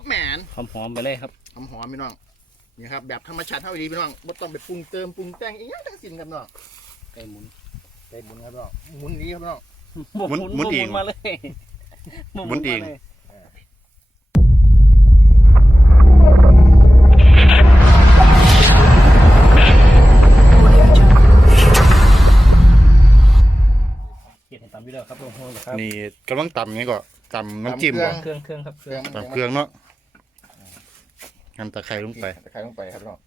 ซับแหมนหอมๆไปเลยครับหอมหอมๆพี่น้องนี่ครับแบบธรรมชาติเท่าดีพี่น้องไม่ต้องไปปรุงเติมปรุงแต่งอีกอย่างทั้งสิ้นครับพี่น้องไก่หมุนใจบุญครับพี่น้องหมุนดีครับพี่น้องหมุนหมุนเองมาเลยหมุนเองาลยเห็ดให้ตามวิดีโอครับลงห้องนะครับนี่กำลังตำไงก็ตำน้ำจิ้มบ่เครื่องเครื่องครับเครื่องตำเครื่องเนาะ หั่นตะไคร้ลงไปตะไคร้ลงไปครับพี่น้อง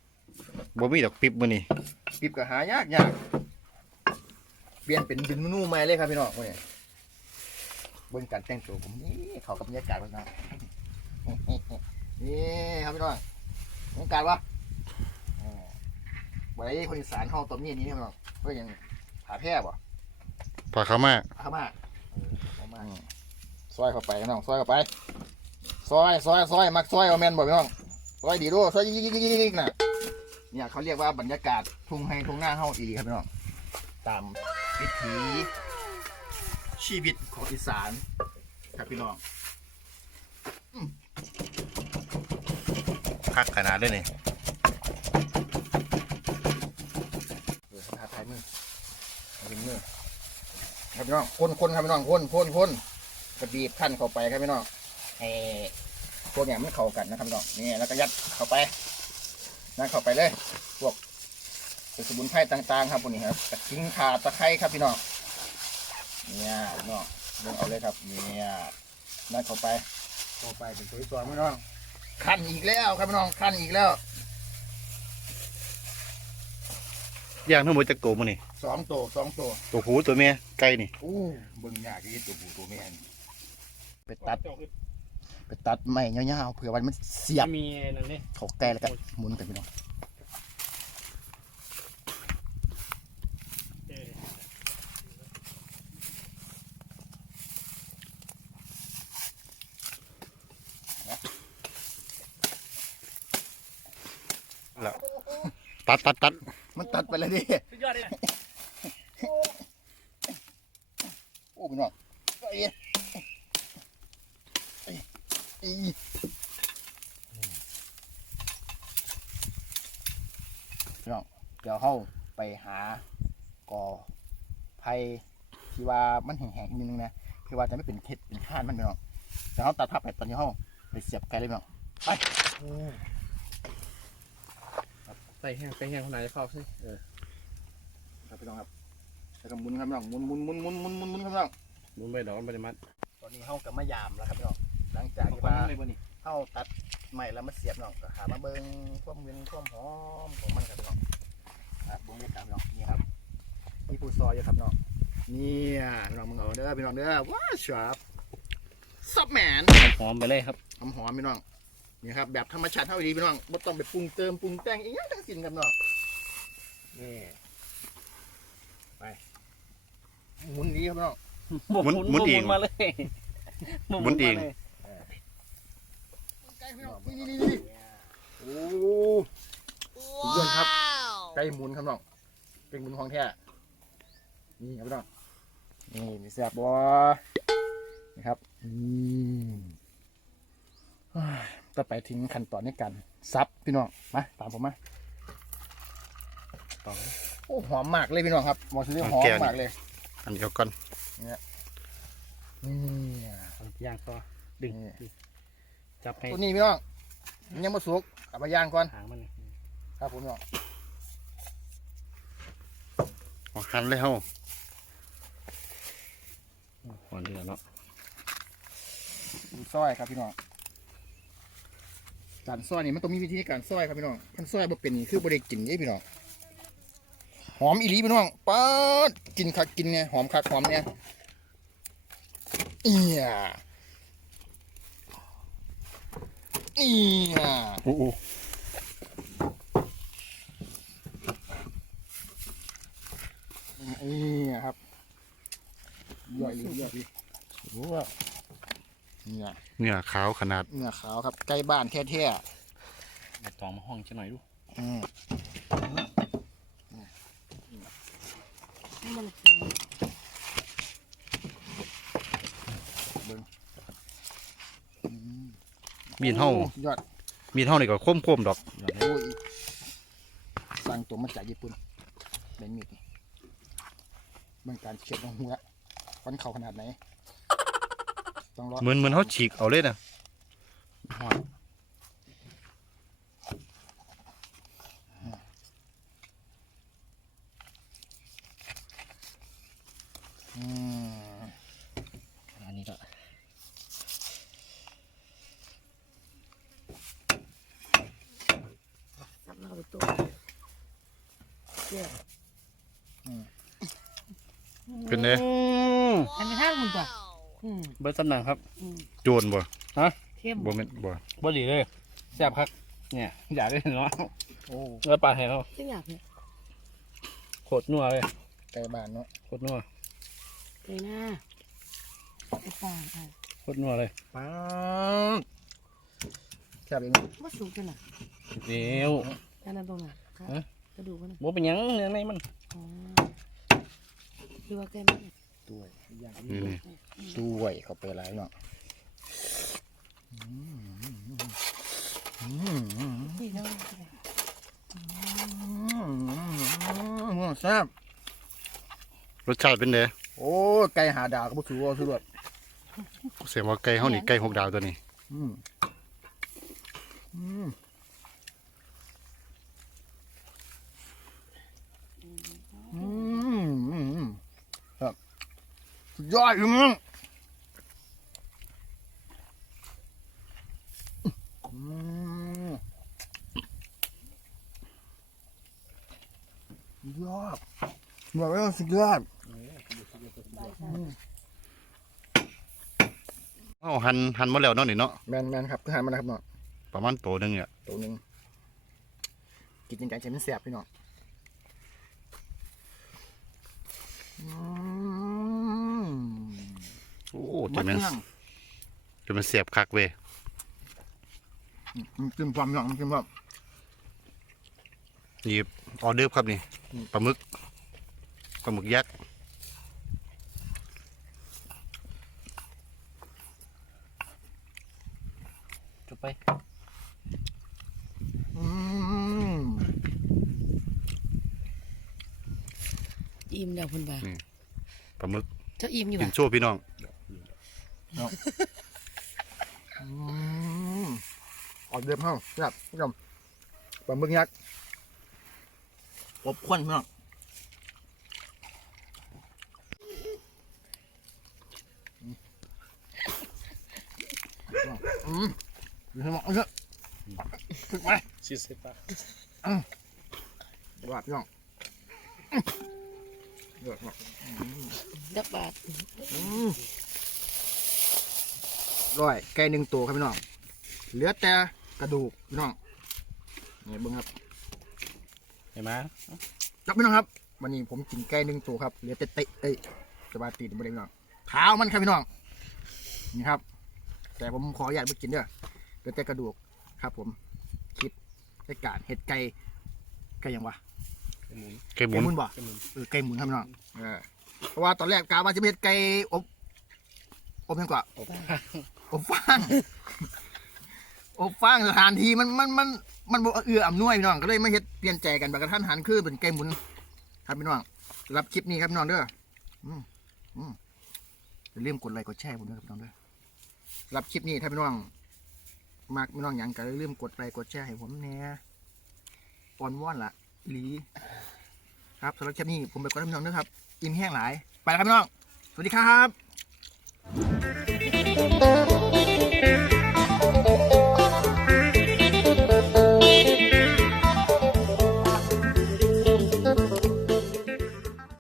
บ่มีดอกปิ๊บมื้อนี้ปิบก็หายากยากเปลี่ยนเป็นดินนูใหม่เลยครับพี่น้องเว้ยเบิ่งการแต่งตัวผมนี่เข้ากับบรรยากาศพี่น้องนี่ครับพี่น้องบรรยากาศวะอ่าวันนี้คนอีสานเข้าตัวเมียนี้ครับพี่น้องก็ยังผาแพร่บ่พาเข้ามาเข้ามาเข้ามาซอยเข้าไปพี่น้องซอยเข้าไปซอยซอยซอยมักซอยเอาแมนบ่พี่น้อง ซอยดีดูซอยยิกยิกยิกยิกน่ะเนี่ยเขาเรียกว่าบรรยากาศทุ่งให้ทุ่งหน้าเฮาอีหลีครับพี่น้องตามวิถีชีวิตของอีสานครับพี่น้องคักขนาดเลยนี่เออทาท้ายมือเป็นมือครับพี่น้องคนคนครับพี่น้องคนคนคนกระบีบขั้นเข้าไปครับพี่น้องไอ้ พวกเนี้ยมันเข้ากันนะครับพี่น้องนี่แล้วก็ยัดเข้าไปนั่นเข้าไปเลย พวกสมุนไพรต่างๆ ครับพวกนี้ครับกระทิ้งขาตะไคร้ครับพี่น้องเนี่ยพี่น้องลงเอาเลยครับเนี่ยนั่นเข้าไปเข้าไปเป็นตัวตัวพี่น้องขั้นอีกแล้วครับพี่น้องขั้นอีกแล้วย่างทั้งหมดจักโตมื้อนี้สองตัวสองตัวตัวผู้ตัวเมียไก่นี่อู้เบิ่งยากที่ตัวผู้ตัวแม่นไปตัด ไปตัดไม้ยาวๆเผื่อวันมันเสียบมีนั่นนี่เขาใกล้แล้วก็หมุนกันพี่น้องเออตัดตัดตัดมันตัดไปเลยดิสุดยอดเลยโอ้พี่น้องเอ้ยเอ้ยเอ้ย พี่น้องเดี๋ยวเข้าไปหากอไผ่ที่ว่ามันแห้งๆนิดนึงนะคือว่าจะไม่เป็นเค็ดเป็นข้านมันพี่น้องเดี๋ยวเขาตัดภาพไปตอนนี้เข้าไปเสียบไกลเลยพี่น้องไปใส่แห้งใส่แห้งคนไหนจะเข้าสิเออครับพี่น้องครับแล้วก็หมุนครับพี่น้องหมุนหมุนหมุนหมุนหมุนหมุนหมุนครับพี่น้องหมุนไปดอกมันไปมัดตอนนี้เข้ากับมายามแล้วครับพี่น้อง หลังจากที่ปลาว่าเลยบ่นี่เข้าตัดใหม่แล้วมาเสียบน้องก็หามาเบิ้งความเย็นความหอมของมันครับพี่น้องครับบงเล็กครับพี่น้องนี่ครับนี่ปูซอยอยู่ครับพี่น้องนี่พี่น้องมึงเอาเด้อพี่น้องเด้อว้าชับซับแหมนหอมๆไปเลยครับหอมหอมๆพี่น้องนี่ครับแบบธรรมชาติเท่าดีพี่น้องไม่ต้องไปปรุงเติมปรุงแต่งอีกอย่างทั้งสิ้นครับพี่น้องนี่ไปหมุนดีครับพี่น้องหมุนหมุนเองมาเลยหมุนเองาเลยไก่พี่ น้องนี่นี่นี่โอ้สุดยอดครับ ไก่หมุนครับน้องเป็นหมุนของแท้นี่ครับพี่น้องนี่มีเสียบบัวนี่ครับอืมเฮ้ยต่อไปทิ้งขั้นตอนในการซับพี่น้องมาตามผมมาต่อเลยโอ้หอมมากเลยพี่น้องครับบอกเลยหอมมากเลยอันเดียวก่อนนี่เอาย่างก็ดึงนี่ จับให้ตัวนี้พี่น้องมันยังมาสุกกลับมาย่างก่อนหางมันนี่ครับผมพี่น้องเอาหั่นเลยเฮาหอนเดือเนาะดูซอยครับพี่น้องการซอยนี่มันต้องมีวิธีการซอยครับพี่น้องท่านซอยบ่เป็นนี่คือบ่ได้กินเด้พี่น้องหอมอีหลีพี่น้องป๊าดกินคักกินไงหอมคักหอมเนี่ยเอีย เอียโอ้โหเอียครับย่อยเลยย่อยเลยโอ้เนี่ยเนื้อขาวขนาดเนื้อขาวครับใกล้บ้านแท้เอาตองมาห้องช่หน่อยดูๆอืมเบิ้งอื มมีดเฮาโอ้ยอดมีดเฮานี่ก็คมๆดอก โอ้ยสั่งตัวมาจากญี่ปุ่นเป็นมีดนี่เบื้องการเฉียดของหัวฟันเข่าขนาดไหนต้องรอเหมือนเหมือนเฮาฉีกเอาเลยนะ หอดอืมอันนี้ก็ สับเราไปตัว เจ้าเป็นไงอันนี้ห้างคุณป่ะอืมเบิร์ดสำนังครับอืมโจรบ่เข้มบ่แม่นบ่บ่ดีเลยแซ่บครับ เนี่ย อยากได้เนาะโอ้เนื้อปลาแห้งเขาจังอยากเนี่ยโคตรนัวเลยไก่บ้านเนาะโคตรนัวไก่หน้าไก่ป่าค่ะโคตรนัวเลยป๊าดแค่บเองว่าสูงจังน่ะเดี๋ยวอันนั้นตรงไหนครับเอ๊ะ กระดูกมันน่ะบ่เป็นหยังเนื้อในมันอ๋อคือว่าแกไม่เนี่ยด้วยอย่างนี่นี่ด้วยเข้าไปหลายเนาะอืมอืมอืมนี่แล้วอืมแซ่บรสชาติเป็นไงโอ้ไก่หาดาวก็บ่ถือว่าสุดยอดเสียงว่าไก่เฮานี่ไก่หกดาวตัวนี้อืมอืมอืมอืมอืมครับสุด ยอดอยู่มึงอืมสุดยอดบอกเลยว่าสุดยอดเฮาหั่นหั่นหมดแล้วเนาะนี่เนาะแมนแมนครับทหารมานะครับเนาะประมาณโตหนึงเนี่ยตัวหนึ่งกินจังใจใช้มันแสบพี่น้องอืม โอ้มัจะดแม่นเนื่องจะแม่นเสียบคักเว้ยมันกินความพี่น้องมันกินความนี่ออเดอร์ครับนี่ปลาหมึกปลาหมึกยักษ์จบไปอืมอิ่มแล้วคุณบ่าปลาหมึกเจ้าอิ่มอยู่กิป่ะนโชว์พี่น้อง อืมออกเดือบเฮ้าครับพี่น้องปลาหมึกยักษ์อบควันพี่น้องอืมดูให้หมอาเถอะฝึกไว้ชิสิปะว่าพี่น้องเดือดมากดับบาท ร้อยไก่หนึ่งตัวครับพี่น้องเหลือแต่กระดูกพี่น้องนี่เบิ้งครับเห็นไหมจับพี่น้องครับวันนี้ผมกินไก่หนึ่งตัวครับเหลือแต่เตะเอ้ยสบายตีนไม่ได้พี่น้องเท้ามันครับพี่น้องนี่ครับ แต่ผมขออนุญาตไม่กินเด้อเหลือแต่กระดูกครับ ผมคิดในการเห็ดไก่ไก่หยังวะไก่หมุไก่นหมุนบ่เออไก่หมุนครับพี่น้องเออเพราะว่าตอนแรกกาว่าจะเป็นไก่อบ อบยังกว่าอบฟางอบฟางสถานที่มันมันมันมันบ่เอื้ออำนวยพี่น้องก็เลยมาเฮ็ดเปลี่ยนใจกันแบบกระทันหันคือเป็นไก่หมุนครับพี่น้องรับคลิปนี้ครับพี่น้องเด้ออืมอืมอย่าลืมกดไลค์กดแชร์ผมด้วยครับพี่น้องเด้อรับคลิปนี้ถ้าพี่น้องมากพี่น้องหยังก็อย่าลืมกดไลค์กดแชร์ให้ผมแหน่ปอนว่อนละอีหลีครับสำหรับคลิปนี้ผมไปก่อนนะพี่น้องนะครับอิ่มแห้งหลาย ไปแล้วครับพี่น้อง สวัสดีครับ Thank you.